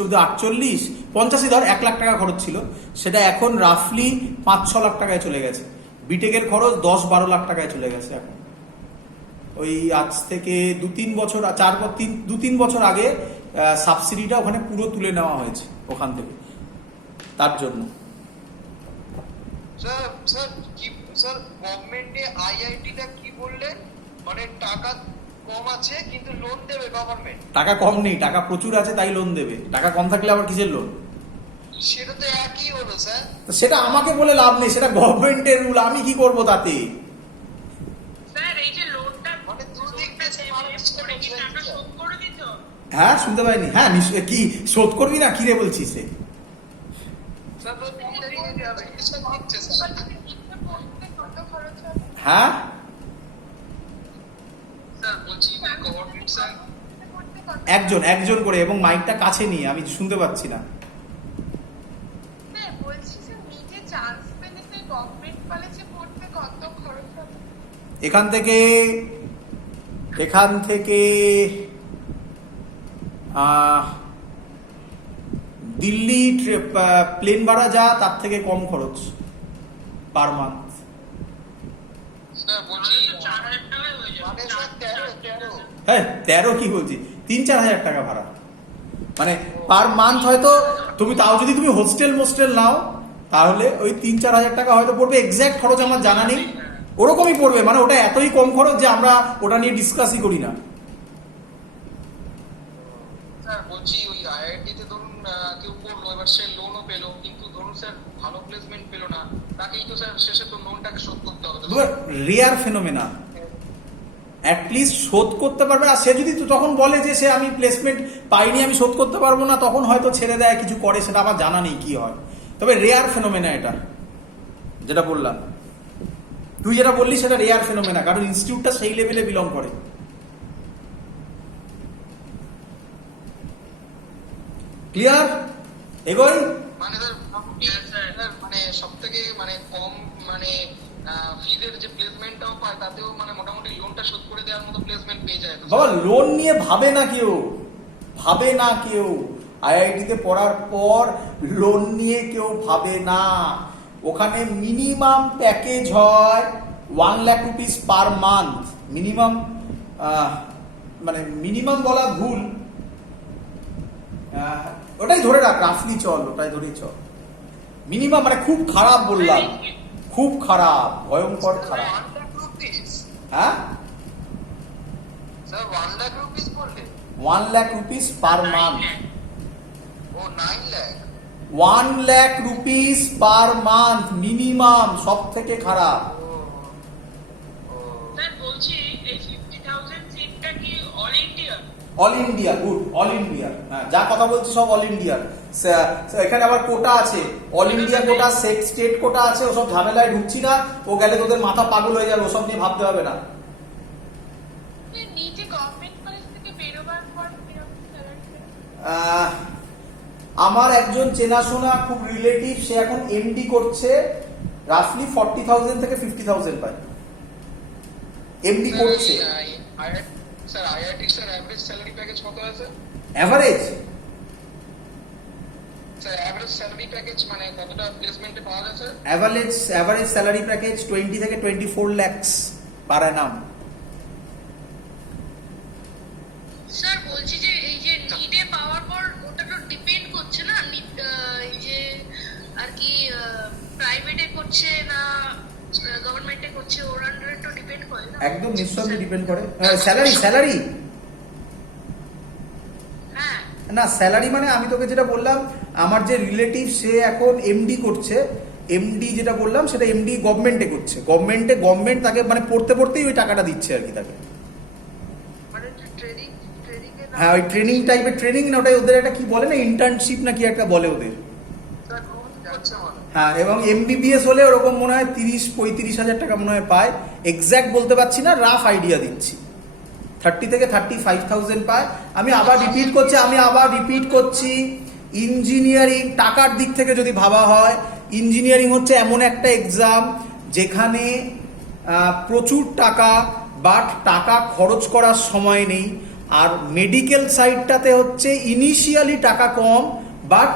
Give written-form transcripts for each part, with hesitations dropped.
48, 85 ধর 1 লাখ টাকা খরচ ছিল, সেটা এখন রাফলি 5-6 লাখ টাকায় চলে গেছে। বিটেকের খরচ 10-12 লাখ টাকায় চলে গেছে এখন। ওই আজ থেকে 2-3 বছর 2-3 বছর আগে সাবসিডিটা ওখানে পুরো তুলে নেওয়া হয়েছে ওখান থেকে, তার জন্য। স্যার গভর্নমেন্টে আইআইটিটা কি বললেন, মানে টাকা কম আছে কিন্তু লোন দেবে গভর্নমেন্ট? টাকা কম নেই, টাকা প্রচুর আছে তাই লোন দেবে। টাকা কম থাকলে আবার কিসের লোন? সেটা তো একই হলো স্যার। সেটা আমাকে বলে লাভ নেই, সেটা গভর্নমেন্টের রুল, আমি কি করব তাতে? স্যার এই যে লোনটা মানে দুদিক থেকে মানুষ করে কি টাকা শোধ করে দিত? হ্যাঁ, শুনতে পাইনি। হ্যাঁ নিশ্চয়। কি শোধ করবি না কি রে বলছিস সে? স্যার তো তিনটা দিয়ে যাবে কিছু হচ্ছে স্যার। কত খরচ হবে? হ্যাঁ স্যার বলছি গভর্নমেন্ট স্যার একজন করে, এবং মাইকটা কাছে নিয়ে, আমি শুনতে পাচ্ছি না। হ্যাঁ বলছি স্যার নিজে চান্স পেলে তো গভর্নমেন্ট কলেজে পড়তে কত খরচ হবে? এখান থেকে দিল্লি প্লেন ভাড়া যা তার থেকে কম খরচ পার মান্থ। স্যার বলছি 4,000 টাকায় হয়ে যাবে। মানে স্যার 13 হ্যাঁ 13 কি বলছি, 3-4 হাজার টাকা ভাড়া মানে পার মান্থ। হয়তো তুমি তাও যদি তুমি হোস্টেল নাও তাহলে ওই 3-4 হাজার টাকা হয়তো পড়বে। এক্স্যাক্ট খরচ আমার জানা নেই, ওরকমই পড়বে। মানে ওটা এতই কম খরচ যে আমরা ওটা নিয়ে ডিসকাসই করি না। স্যার বলছি ওই আইআইটি তে ধরুন কেউ পড়লো, এবার সে লোনও পেলো, কিন্তু ধরুন স্যার ভালো প্লেসমেন্ট পেলো না, তাকেই তো স্যার শেষে তো লোনটাকে শোধ করতে হবে। রেয়ার ফেনোমেনা, অ্যাটলিস্ট শোধ করতে পারবে। আর সে যদি তখন বলে যে সে আমি প্লেসমেন্ট পাইনি, আমি শোধ করতে পারবো না, তখন হয়তো ছেড়ে দেয়, কিছু করে, সেটা আমার জানা নেই কি হয়। তবে রেয়ার ফেনোমেনা এটা, যেটা বললাম, তুই যেটা বললি সেটা রেয়ার ফেনোমেনা, কারণ ইনস্টিটিউটটা সেই লেভেলে বিলং করে। ক্লিয়ার? এগোই। মানে স্যার মানে সব থেকে মানে কম মানে ফিজের যে প্লেসমেন্টটাও পায়, তাতেও মানে মোটামুটি লোনটা শোধ করে দেওয়ার মতো প্লেসমেন্ট পেয়ে যায়। বাবা লোন নিয়ে ভাবে না কেউ। আইআইটিতে পড়ার পর লোন নিয়ে কেউ ভাবে না। ওখানে মিনিমাম প্যাকেজ হয় 1 lakh rupees per month. Minimum, মানে মিনিমাম বলা ভুল, ওটাই ধরে রাখ, রাফলি চল, ওটাই ধরেই চল। মিনিমাম মানে খুব খারাপ বললাম, খুব খারাপ, ভয়ঙ্কর খারাপ। 1 লাখ রুপিস? হ্যাঁ স্যার 1 লাখ রুপিস বললে? 1 লাখ রুপিস পার মান্থ। ও 9 lakh? 1 lakh rupees per month minimum, সব থেকে খারাপ। স্যার বলছি এই 50,000 সিটটা কি all India? All India, good, all India. হ্যাঁ, যা কথা বলছি সব অল ইন্ডিয়া। এখানে আবার কোটা আছে, all India quota, state quota আছে। ওসব ঝামেলায় ঢুকছি না, ও গেলে তোদের মাথা পাগল হয়ে যাবে, ওসব নিয়ে ভাবতে হবে না। নিজে গভর্নমেন্ট কলেজ থেকে বেরোবার পর কিরকম স্যালারি? আমার একজন চেনাশোনা খুব রিলেটিভ, সে এখন এমডি করছে, রাফলি 40,000 থেকে 50,000 পায়, এমডি করছে। Sir IIT sir average salary package কত আছে? Average sir average salary package মানে কতটা প্লেসমেন্টে পাওয়া যায় স্যার? এভারেজ স্যালারি প্যাকেজ 20 থেকে 24 lakhs পার অ্যানাম। স্যার বলছি যে এই যে নিডে পাওয়ার পর ওটা তো ডিপেন্ড করছে না এই যে আর কি প্রাইভেটে করছে না গভর্নমেন্টে করছে, ওর আন্ডারে তো ডিপেন্ড করে না? একদম নিঃসন্দেহে ডিপেন্ড করে। স্যালারি হ্যাঁ না, স্যালারি মানে আমি তোকে যেটা বললাম, আমার যে রিলেটিভ সে এখন এমডি করছে, এমডি যেটা বললাম সেটা এমডি গভর্নমেন্টে করছে। গভর্নমেন্ট তাকে মানে পড়তেই ওই টাকাটা দিচ্ছে আর কি তাকে। মানে ট্রেনিং হ্যাঁ, ওই ট্রেনিং টাইপের, ট্রেনিং না, ওটাই ওদের একটা কি বলে না, ইন্টার্নশিপ না কি একটা বলে ওদের। স্যার কোন যাচ্ছে মানে? হ্যাঁ, এবং এমবিবিএস হলে ওরকম মনে হয় 30-35 হাজার টাকা মনে হয় পায়। এক্স্যাক্ট বলতে পারছি না, রাফ আইডিয়া দিচ্ছি। 30 থেকে 35,000 পায়। আমি আবার রিপিট করছি, ইঞ্জিনিয়ারিং টাকার দিক থেকে যদি ভাবা হয়, ইঞ্জিনিয়ারিং হচ্ছে এমন একটা এক্সাম যেখানে প্রচুর টাকা, বাট টাকা খরচ করার সময় নেই। আর মেডিকেল সাইডটাতে হচ্ছে ইনিশিয়ালি টাকা কম, বাট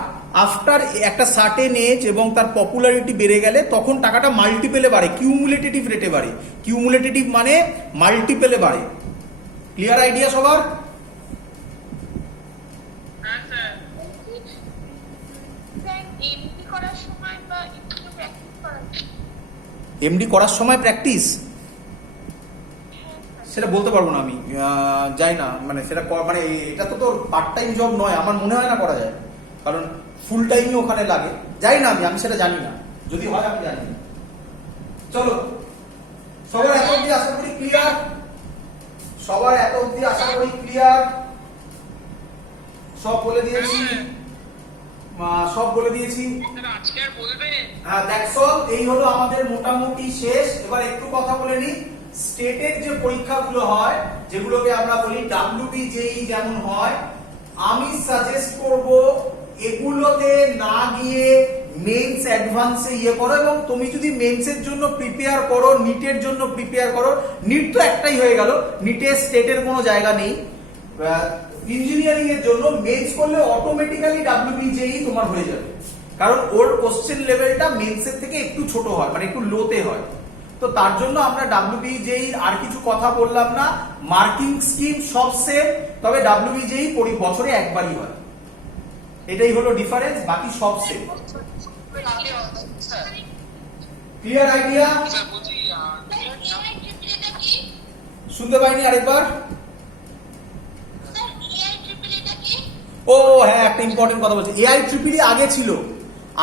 আফটার একটা সার্টেন এজ এবং তার পপুলারিটি বেড়ে গেলে তখন টাকাটা মাল্টিপেলে বাড়ে, কিউমুলেটিভ রেটে বাড়ে। কিউমুলেটিভ মানে মাল্টিপেলে বাড়ে। ক্লিয়ার আইডিয়া সবার? হ্যাঁ স্যার। এমডি করার সময় বা একটু প্র্যাকটিস করার এমডি করার সময় প্র্যাকটিস, সেটা বলতে পারবো না আমি, যাই না, মানে সেটা মানে এটা তো তোর পার্ট টাইম জব নয়, আমার মনে হয় না করা যায়, কারণ ফুল টাইমই ওখানে লাগে। যাই না, আমি সেটা জানি না, যদি হয় আমি জানি না। চলো সবার এত অব্দি আশা করি ক্লিয়ার, সবার এত অব্দি আশা করি ক্লিয়ার, সব বলে দিয়েছি, সব বলে দিয়েছি। স্যার আজকে আর বলবে? হ্যাঁ, দ্যাটস অল। এই হলো আমাদের মোটামুটি শেষ। এবার একটু কথা বলে নিই, স্টেটের যে পরীক্ষাগুলো হয়, যেগুলোকে আমরা বলি WBJEE যেমন হয়, আমি সাজেস্ট করব এগুলোতে না গিয়ে মেইনস অ্যাডভান্সে করো। এবং তুমি যদি মেইনসের জন্য প্রিপেয়ার করো, নিটের জন্য প্রিপেয়ার করো, নিট তো একটাই হয়ে গেল, নিটে স্টেটের কোনো জায়গা নেই। ইঞ্জিনিয়ারিং এর জন্য মেইনস করলে অটোমেটিক্যালি WBJEE তোমার হয়ে যাবে, কারণ ওর কোশ্চেন লেভেলটা মেইনসের থেকে একটু ছোট হয়, মানে একটু লোতে হয়। তো তার জন্য আমরা WBJEE আর কিছু কথা বললাম না, মার্কিং স্কিম সব সেম, তবে WBJEE বছরে একবারই হয়, এটাই হলো ডিফারেন্স, বাকি সব সেম। Clear idea? স্যার বলছি এআইট্রিপলটা কি? শুনতে পাইনি, আরেকবার। স্যার এআইট্রিপলটা কি? ও হ্যাঁ, একটা ইম্পর্টেন্ট কথা বলছি। AIEEE আগে ছিল,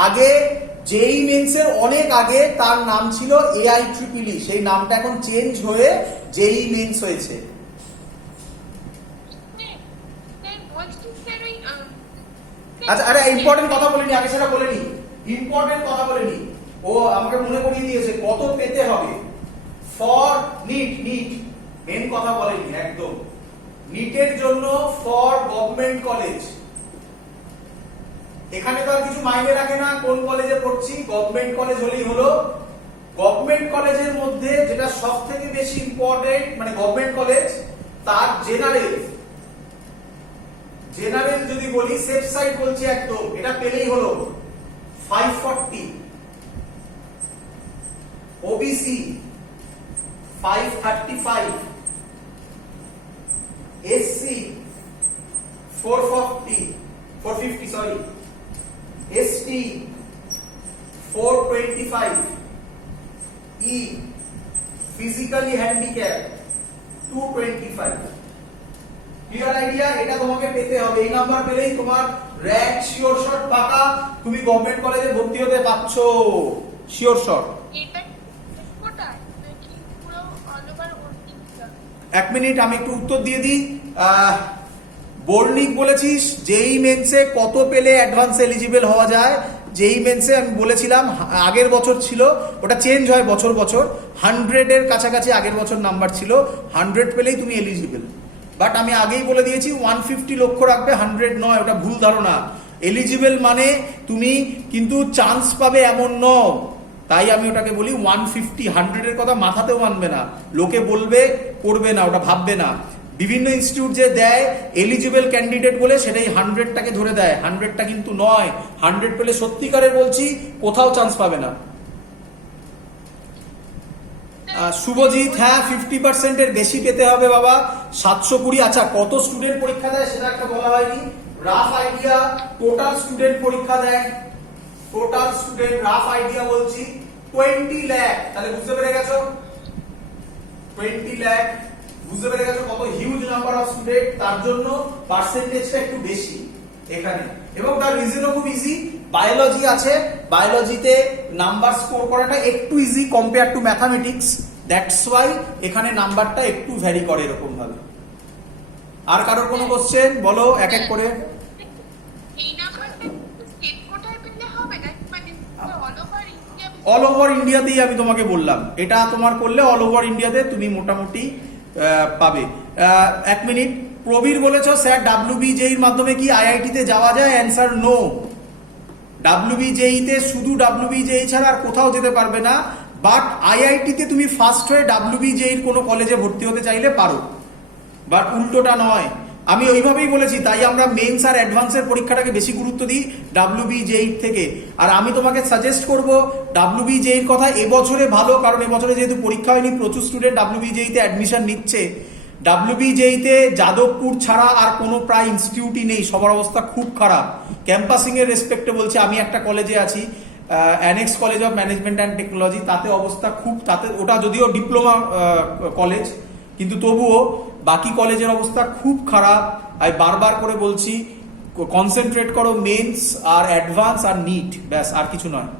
আগে জেই মেন্সের অনেক আগে তার নাম ছিল AIEEE, সেই নামটা এখন চেঞ্জ হয়ে জেই মেন্স হয়েছে। আচ্ছা, আরে ইম্পর্টেন্ট কথা বলিনি, আগে সেটা বলে নি, ইম্পর্টেন্ট কথা বলে নি। ও আমাকে মনে করিয়ে দিয়েছে কত পেতে হবে ফর নিট। মেন কথা বলেনি একদম। নিটের জন্য ফর গভর্নমেন্ট কলেজ, এখানে তো আর কিছু মাইনে রাখে না কোন কলেজে পড়ছি, গভর্নমেন্ট কলেজ হলেই হলো। গভর্নমেন্ট কলেজের মধ্যে যেটা সব থেকে বেশি ইম্পর্টেন্ট, মানে গভর্নমেন্ট কলেজ, তার জেনারেল যদি বলি, সেফ সাইড বলছি একদম, এটা পেলেই হলো 540, ওবিসি 535, এসসি 450 সরি, এসটি 425, ই ফিজিক্যালি হ্যান্ডিক্যাপ 225। Clear idea? এটা তোমাকে পেতে হবে, এই নাম্বার পেলেই তোমার র‍্যাঙ্ক শিওর শট পাকা, তুমি গভর্নমেন্ট কলেজে ভর্তি হতে পারছো শিওর শট। এটা কোটায় নাকি পুরো অল ওভার ইন্ডিয়া? এক মিনিট, আমি একটু উত্তর দিয়ে দিই। বোর্নিক বলেছিস জেই মেন্সে কত পেলে অ্যাডভান্স এলিজিবল হওয়া যায়? জেই মেন্সে আমি বলেছিলাম আগের বছর ছিল, ওটা চেঞ্জ হয় বছর বছর, 100-এর কাছাকাছি আগের বছর নাম্বার ছিল, 100 পেলেই তুমি এলিজিবল। বাট আমি আগেই বলে দিয়েছি 150 লক্ষ্য রাখবে, 100 নয়, ওটা ভুল ধারণা। এলিজিবল মানে তুমি কিন্তু চান্স পাবে এমন নও, তাই আমি ওটাকে বলি 150। 100-এর কথা মাথাতেও মানবে না, লোকে বলবে, করবে না, ওটা ভাববে না। বিভিন্ন ইনস্টিটিউট যে দেয় এলিজিবল ক্যান্ডিডেট বলে, সেটাই 100টাকে ধরে দেয়, 100টা কিন্তু নয়। 100 পেলে সত্যিকারের বলছি কোথাও চান্স পাবে না। শুভজিৎ, হ্যাঁ 50%-এর বেশি পেতে হবে বাবা, 720। আচ্ছা, কত স্টুডেন্ট পরীক্ষা দেয় সেটা একটা বলা হয়নি, রাফ আইডিয়া। টোটাল স্টুডেন্ট পরীক্ষা দেয়, টোটাল স্টুডেন্ট রাফ আইডিয়া বলছি 20 লাখ। তাহলে বুঝতে পেরে গেছো 20 লাখ, বুঝতে পেরে গেছো কত হিউজ নাম্বার অফ স্টুডেন্ট, তার জন্য পার্সেন্টেজটা একটু বেশি এখানে। এবং তার রিজনও খুব ইজি, বায়োলজি আছে, বায়োলজিতে নাম্বার স্কোর করাটা একটু easy compare to mathematics, that's why এখানে নাম্বারটা একটু ভ্যারি করে এরকম ভাবে। আর কারোর কোনো কোশ্চেন বলো এক এক করে। এই নাম্বারটা স্টেট কোটায় পেলে হবে নাকি মানে all over India? All over ইন্ডিয়াতেই আমি তোমাকে বললাম, এটা তোমার করলে অল ওভার ইন্ডিয়াতে তুমি মোটামুটি পাবে। এক মিনিট, প্রবীর বলেছ স্যার WBJEE-র মাধ্যমে কি IIT-তে যাওয়া যায়? Answer no. WBJEE-তে শুধু WBJEE ছাড়া আর কোথাও যেতে পারবে না, বাট IIT-তে তুমি ফার্স্ট হয়ে WBJEE-র কোনো কলেজে ভর্তি হতে চাইলে পারো, বাট উল্টোটা নয়। আমি ওইভাবেই বলেছি, তাই আমরা মেন্স আর অ্যাডভান্সের পরীক্ষাটাকে বেশি গুরুত্ব দিই WBJEE থেকে। আর আমি তোমাকে সাজেস্ট করব WBJEE কথা এবছরে ভালো, কারণ এবছরে যেহেতু পরীক্ষা হয়নি প্রচুর স্টুডেন্ট WBJEE তে অ্যাডমিশন নিচ্ছে। WBJEE তে যাদবপুর ছাড়া আর কোনো প্রায় ইনস্টিটিউটই নেই, সবার অবস্থা খুব খারাপ। ক্যাম্পাসিং এর রেসপেক্টে বলছি, আমি একটা কলেজে আছি, annexe college of management and technology, তাতে অবস্থা খুব, তাতে ওটা যদিও ডিপ্লোমা কলেজ, কিন্তু তবুও বাকি কলেজের অবস্থা খুব খারাপ। আমি বারবার করে বলছি, কনসেন্ট্রেট করো মেন্স আর অ্যাডভান্স আর নিট, ব্যাস, আর কিছু নয়।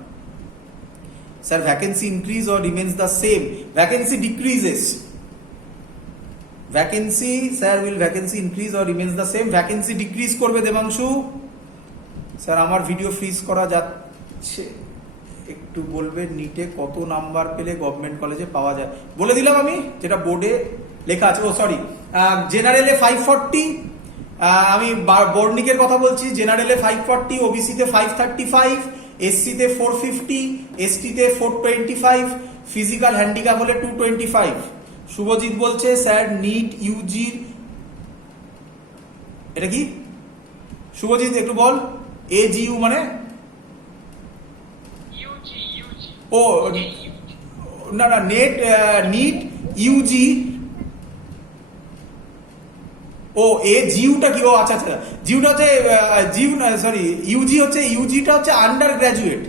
Sir vacancy increase or remains the same? Vacancy decreases. Vacancy, sir will vacancy increase or remains the same? Vacancy decrease করবে দেবাংশু। স্যার আমার ভিডিও ফ্রিজ করা যাচ্ছে, একটু বলবেন নিটে কত নাম্বার পেলে গভর্নমেন্ট কলেজে পাওয়া যায়? বলে দিলাম আমি, যেটা বোর্ডে লেখা আছে। ও সরি, জেনারেলে 540, আমি বর্ণিকের কথা বলছি, জেনারেলে 540, ওবিসিতে 535, এসসিতে 450, এসটিতে 425, ফিজিক্যাল হ্যান্ডিক্যাপ হলে 225। শুভজিৎ বলছে স্যার নিট ইউজির, এটা কি শুভজিৎ একটু বল, AGU মানে? ও না না, নিট ইউজি, ও জিউটা কি? ও আচ্ছা আচ্ছা, জিউটা হচ্ছে জিউ না, সরি, ইউজি হচ্ছে, ইউজিটা হচ্ছে আন্ডার গ্র্যাজুয়েট।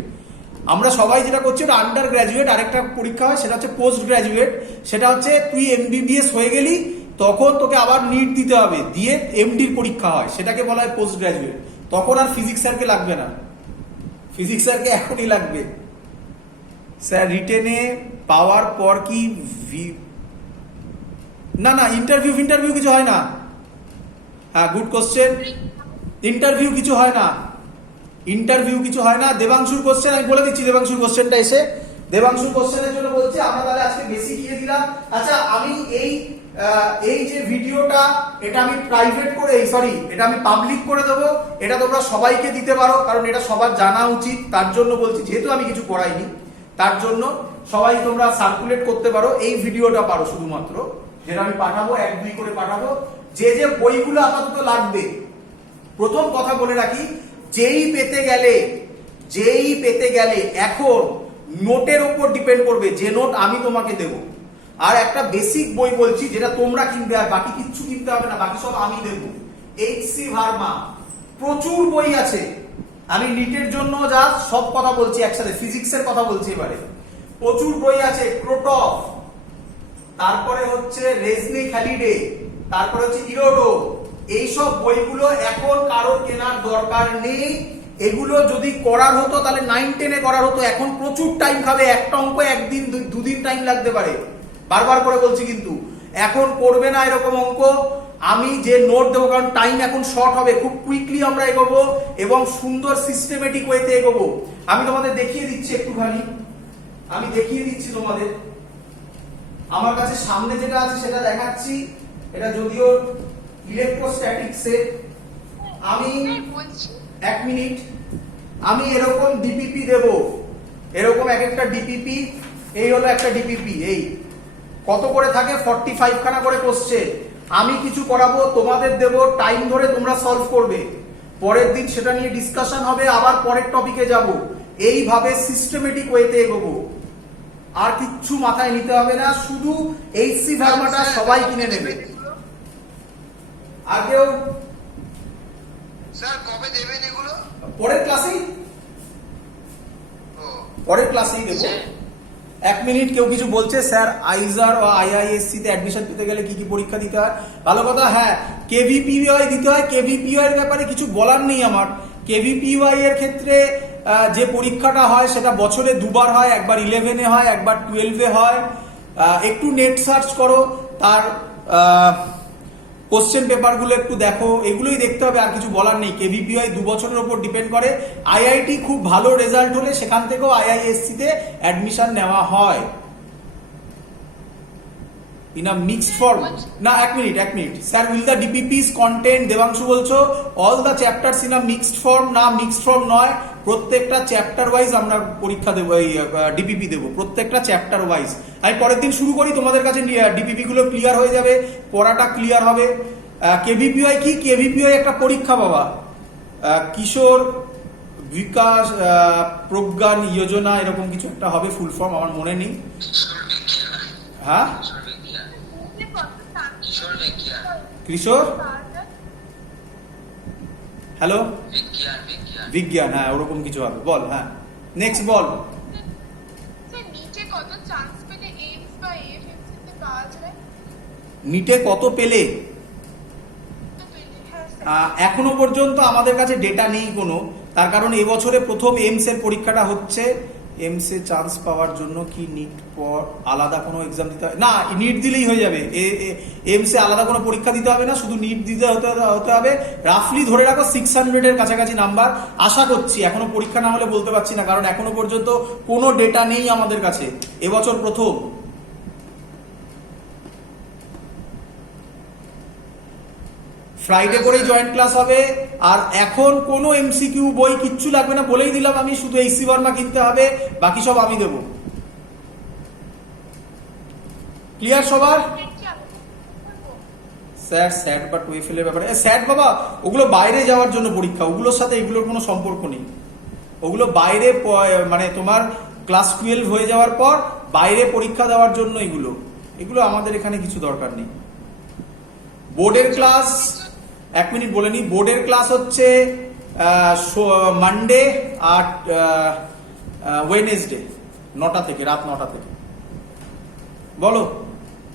আমরা সবাই যেটা করছি ওটা আন্ডার গ্র্যাজুয়েট। আরেকটা পরীক্ষা হয় সেটা হচ্ছে পোস্ট গ্র্যাজুয়েট, সেটা হচ্ছে তুই MBBS হয়ে গেলি, তখন তোকে আবার নিট দিতে হবে, দিয়ে MDর পরীক্ষা হয়, সেটাকে বলা হয় পোস্ট গ্র্যাজুয়েট। তখন আর ফিজিক্স স্যারকে লাগবে না, ফিজিক্স স্যারকে এখনই লাগবে। স্যার রিটেনে পাওয়ার পর কি না না ইন্টারভিউ কিছু হয় না? হ্যাঁ, গুড কোশ্চেন। ইন্টারভিউ কিছু হয় না, ইন্টারভিউ কিছু হয় না। দেবাংশুর কোশ্চেন আমি বলে দিচ্ছি, দেবাংশুর কোশ্চেনটা এসে, দেবাংশুর কোশ্চেনের জন্য বলছি, আমরা তাহলে আজকে বেশি দিয়ে দিলাম। আচ্ছা, আমি এই যে ভিডিওটা, এটা আমি প্রাইভেট করে, সরি, এটা আমি পাবলিক করে দেবো। এটা তোমরা সবাইকে দিতে পারো, কারণ এটা সবার জানা উচিত, তার জন্য বলছি, যেহেতু আমি কিছু করাইনি তার জন্য সবাই তোমরা সার্কুলেট করতে পারো। এই ভিডিওটা পারো শুধুমাত্র, যেটা আমি পাঠাবো, 1-2 করে পাঠাবো। যে যে বইগুলো আপাতত লাগবে, প্রথম কথা বলে রাখি, যেই পেতে গেলে এখন নোটের উপর ডিপেন্ড করবে, যে নোট আমি তোমাকে দেব। আর একটা বেসিক বই বলছি, যেটা তোমরা কিনবে, আর বাকি কিচ্ছু কিনতে হবে না, বাকি সব আমি দেব। HC ভার্মা, প্রচুর বই আছে। আমি নিটের জন্য যা সব কথা বলছি একসাথে, ফিজিক্সের কথা বলছি এবারে, প্রচুর বই আছে। ক্রোটফ, তারপরে হচ্ছে রেজনি হ্যালিডে, তারপরে হচ্ছে ইরোডো। এইসব বইগুলো এখন কারোর কেনার দরকার নেই। এগুলো যদি করার হতো তাহলে 9-10-এ করার হতো। এখন প্রচুর টাইম খাবে, একটা অঙ্ক একদিন 2 দিন টাইম লাগতে পারে। বারবার করে বলছি, কিন্তু এখন করবে না এরকম অঙ্ক। আমি যে নোট দেবো, কারণ টাইম এখন শর্ট হবে, খুব কুইকলি আমরা এগোবো এবং সুন্দর সিস্টেমেটিক ওয়েতে এগোবো। আমি তোমাদের দেখিয়ে দিচ্ছি একটুখানি, আমি দেখিয়ে দিচ্ছি তোমাদের। আমার কাছে সামনে যেটা আছে সেটা দেখাচ্ছি। এটা যদিও ইলেকট্রোস্ট্যাটিক্সে, আমি 1 মিনিট, আমি এরকম ডিপিপি দেব, এরকম এক একটা ডিপিপি। এই হলো একটা ডিপিপি, এই কত করে থাকে? 45 খানা করে কোশ্চেন। আমি কিছু করাবো, তোমাদের দেব, টাইম ধরে তোমরা সলভ করবে। পরের দিন সেটা নিয়ে ডিসকাশন হবে, আবার পরের টপিকে যাব। এইভাবে সিস্টেমেটিক ওয়েতে এগোবো। আর কিচ্ছু মাথায় নিতে হবে না, শুধু HC ভার্মাটা সবাই কিনে নেবে। আর কেউ? স্যার কবে দেবেন এগুলো? পরের ক্লাসেই, পরের ক্লাসেই দেবো। 1 মিনিট। কেউ কিছু বলছে স্যার আইজার ও IISC তে অ্যাডমিশন পেতে গেলে কি কি পরীক্ষা দিতে হয়? ভালো কথা, হ্যাঁ, KVPY দিতে হয়। KVPY এর ব্যাপারে কিছু বলার নেই আমার। KVPY এর ক্ষেত্রে যে পরীক্ষাটা হয় সেটা বছরে 2 বার হয়, একবার 11-এ হয়, একবার 12-এ হয়। একটু নেট সার্চ করো, তার কোশ্চেন পেপারগুলো একটু দেখো, এগুলোই দেখতে হবে, আর কিছু বলার নেই। KVPY 2 বছরের উপর ডিপেন্ড করে। IIT খুব ভালো রেজাল্ট হলে সেখান থেকেও IISC তে অ্যাডমিশন নেওয়া হয় ইন আ মিক্সড ফর্ম। না, 1 মিনিট। Sir will the DPPs content, Debangshu বলছো, all the chapters in a mixed form? না, মিক্সড ফর্ম নয়, প্রত্যেকটা চ্যাপ্টার ওয়াইজ আমরা পরীক্ষা দেবো, এই ডিপিপি দেবো, প্রত্যেকটা চ্যাপ্টার ওয়াইজ। আমি পরের দিন শুরু করি, তোমাদের কাছে ডিপিপি গুলো ক্লিয়ার হয়ে যাবে, পড়াটা ক্লিয়ার হবে। কেভিপিআই কি? কেভিপিআই একটা পরীক্ষা বাবা, কিশোর বিকাশ প্রজ্ঞান যোজনা এরকম কিছু একটা হবে, ফুল ফর্ম আমার মনে নেই। হ্যাঁ, কিশোর, হ্যালো, বিজ্ঞান, হ্যাঁ ওরকম কিছু হবে। বল, হ্যাঁ নেক্সট বল। নিটে কত পেলে? এখনো পর্যন্ত আমাদের কাছে ডেটা নেই কোনো, তার কারণ এবছরে প্রথম এইমস এর পরীক্ষাটা হচ্ছে। এইমস এ চান্স পাওয়ার জন্য কি নিট পর আলাদা কোনো এক্সাম দিতে হবে? না, নিট দিলেই হয়ে যাবে। এইমস এ আলাদা কোনো পরীক্ষা দিতে হবে না, শুধু নিট দিতে হতে হবে। রাফলি ধরে রাখো 600 এর কাছাকাছি নাম্বার আশা করছি। এখনো পরীক্ষা না হলে বলতে পারছি না, কারণ এখনো পর্যন্ত কোনো ডেটা নেই আমাদের কাছে, এবছর প্রথম। ফ্রাইডে করেই জয়েন্ট ক্লাস হবে। আর এখন কোনো এমসিকিউ বই কিচ্ছু লাগবে না, বলেই দিলাম আমি। শুধু এইচসি ভার্মা কিনতে হবে, বাকি সব আমি দেবো। ক্লিয়ার সবার? স্যার স্যাট বা টুয়েফএল এর ব্যাপারে, স্যাট বাবা ওগুলো বাইরে যাওয়ার জন্য পরীক্ষা, ওগুলোর সাথে এগুলোর কোনো সম্পর্ক নেই। ওগুলো বাইরে, মানে তোমার ক্লাস 12 হয়ে যাওয়ার পর বাইরে পরীক্ষা দেওয়ার জন্য এগুলো। এগুলো আমাদের এখানে কিছু দরকার নেই। বোর্ডের ক্লাস, এক মিনিট বলে নি, বোর্ডের ক্লাস হচ্ছে মানডে আর ওয়েডনেসডে 9টা থেকে, রাত 9টা থেকে। বলো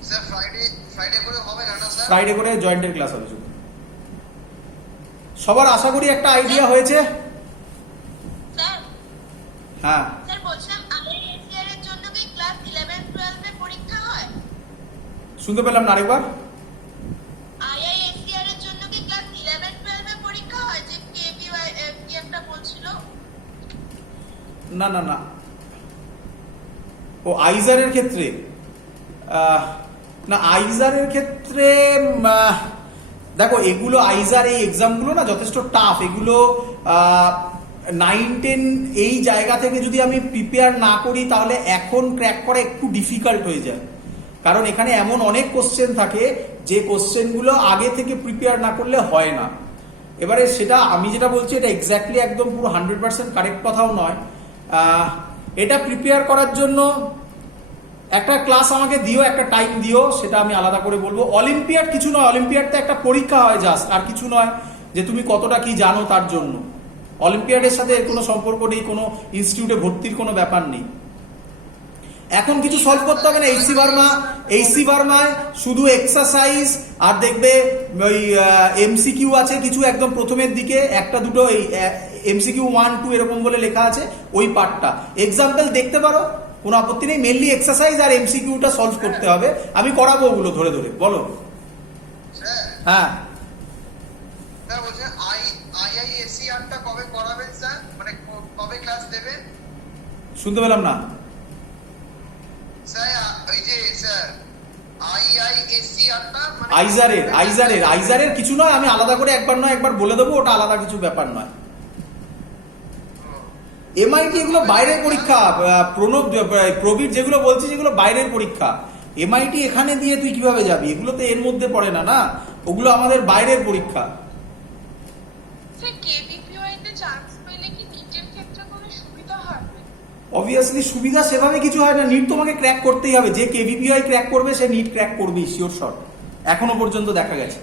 স্যার, ফ্রাইডে করে হবে না স্যার? ফ্রাইডে করে জয়েন্টের ক্লাস হবে শুধু। সবার আশা করি একটা আইডিয়া হয়েছে। স্যার, হ্যাঁ স্যার বলছিলাম আইআইএসসিআর এর জন্য কি ক্লাস 11 12 এ পরীক্ষা হয়? শুনতে পেলাম না, আরেকবার। আইআইএসসিআর এর জন্য কি ক্লাস 11 12 এ পরীক্ষা হয়, যে কেপিওয়াই কি একটা বলছিল? না না না, ও আইজারের ক্ষেত্রে না, আইজারের ক্ষেত্রে দেখো এগুলো আইজার এই এক্সামগুলো না যথেষ্ট টাফ। এগুলো 9 10 এই জায়গা থেকে যদি আমি প্রিপেয়ার না করি তাহলে এখন ক্র্যাক করা একটু ডিফিকাল্ট হয়ে যায়, কারণ এখানে এমন অনেক কোশ্চেন থাকে যে কোশ্চেনগুলো আগে থেকে প্রিপেয়ার না করলে হয় না। এবারে সেটা আমি যেটা বলছি এটা এক্স্যাক্টলি একদম পুরো 100% কারেক্ট কথাও নয়। এটা প্রিপেয়ার করার জন্য একটা ক্লাস আমাকে দিও, একটা টাইম দিও, সেটা আমি আলাদা করে বলবো। অলিম্পিয়াড কিছু নয়, অলিম্পিয়াডটা একটা পরীক্ষা হয় জাস্ট, আর কিছু নয়, যে তুমি কতটা কি জানো তার জন্য। অলিম্পিয়াডের সাথে এর কোনো সম্পর্ক নেই, কোনো ইনস্টিটিউটে ভর্তির কোনো ব্যাপার নেই। এখন কিছু সলভ করতে হবে না। এইচসি ভার্মায় শুধু এক্সারসাইজ আর দেখবে ওই এমসিকিউ আছে কিছু একদম প্রথমের দিকে, একটা দুটো এই এমসিকিউ 1 2 এরকম বলে লেখা আছে, ওই পার্টটা এক্সাম্পল দেখতে পারো, কোনো আপত্তি নেই। মেনলি এক্সারসাইজ আর এমসিকিউটা সলভ করতে হবে, আমি করাবো ওগুলো ধরে ধরে। বলো। হ্যাঁ স্যার বলছেন আইআইএসসিআরটা কবে করাবেন স্যার, মানে কবে ক্লাস দেবেন? শুনতে পেলাম না স্যার। ওই যে স্যার আইআইএসসিআরটা মানে আইজারের কিছু নয়, আমি আলাদা করে একবার নয় একবার বলে দেবো, ওটা আলাদা কিছু ব্যাপার নয়। এমআইটি এগুলো বাইরের পরীক্ষা, প্রবীর যেগুলো বলছি যেগুলো বাইরের পরীক্ষা। এমআইটি এখানে দিয়ে তুই কিভাবে যাবি? এগুলো তো এর মধ্যে পড়ে না, না ওগুলো আমাদের বাইরের পরীক্ষা। স্যার, কেভিপিওআই তে চান্স পেলে কি নিটের ক্ষেত্রে কোনো সুবিধা হয়? অবভিয়াসলি সুবিধা সেভাবে কিছু হয় না, নিট তোমাকে ক্র্যাক করতেই হবে। যে কেভিপিআই ক্র্যাক করবে সে নিট ক্র্যাক করবেই, শিওর শট, এখনো পর্যন্ত দেখা গেছে।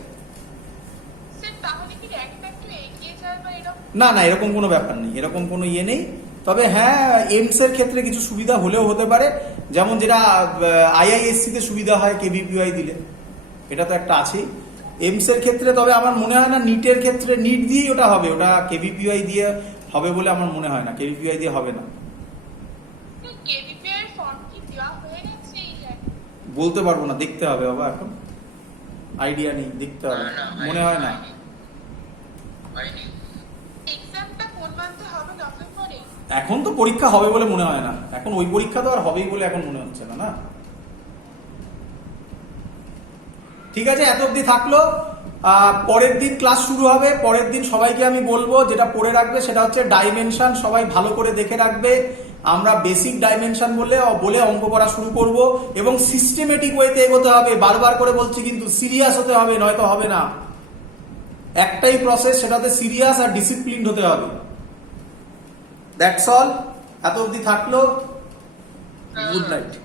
স্যার, তাহলে কি র্যাঙ্কটা একটু এগিয়ে যায় বা এরকম? না না, এরকম কোনো ব্যাপার নেই, এরকম কোনো ইয়ে নেই। তবে হ্যাঁ, এইমস এর ক্ষেত্রে কিছু সুবিধা হলেও হতে পারে, যেমন যেটা আইআইএসসি তে সুবিধা হয় কেভিপিআই দিলে, এটা তো একটা আছেই এইমস এর ক্ষেত্রে। তবে আমার মনে হয় না নিটের ক্ষেত্রে, নিট দিয়েই ওটা হবে, ওটা কেভিপিআই দিয়ে হবে বলে আমার মনে হয় না, কেভিপিআই দিয়ে হবে না। কেভিপিআই এর ফর্ম কি দেওয়া হয়ে গেছে? বলতে পারবো না, দেখতে হবে বাবা, এখন আইডিয়া নেই, দেখতে হবে, মনে হয় না। এক্সামটা কোন মান্থে হবে? নভেম্বরে? এখন তো পরীক্ষা হবে বলে মনে হয় না, এখন ওই পরীক্ষা তো আর হবেই বলে এখন মনে হচ্ছে না। না ঠিক আছে, এত অবধি থাকলো। পরের দিন ক্লাস শুরু হবে, পরের দিন সবাইকে আমি বলবো যেটা পড়ে রাখবে সেটা হচ্ছে ডাইমেনশন, সবাই ভালো করে দেখে রাখবে। আমরা বেসিক ডাইমেনশন বলে অঙ্ক করা শুরু করব, এবং সিস্টেমেটিক ওয়েতে এগোতে হবে। বারবার করে বলছি কিন্তু সিরিয়াস হতে হবে, নয়তো হবে না। একটাই প্রসেস, সেটাতে সিরিয়াস আর ডিসিপ্লিনড হতে হবে। That's all. এত অবধি থাকলো। Good night.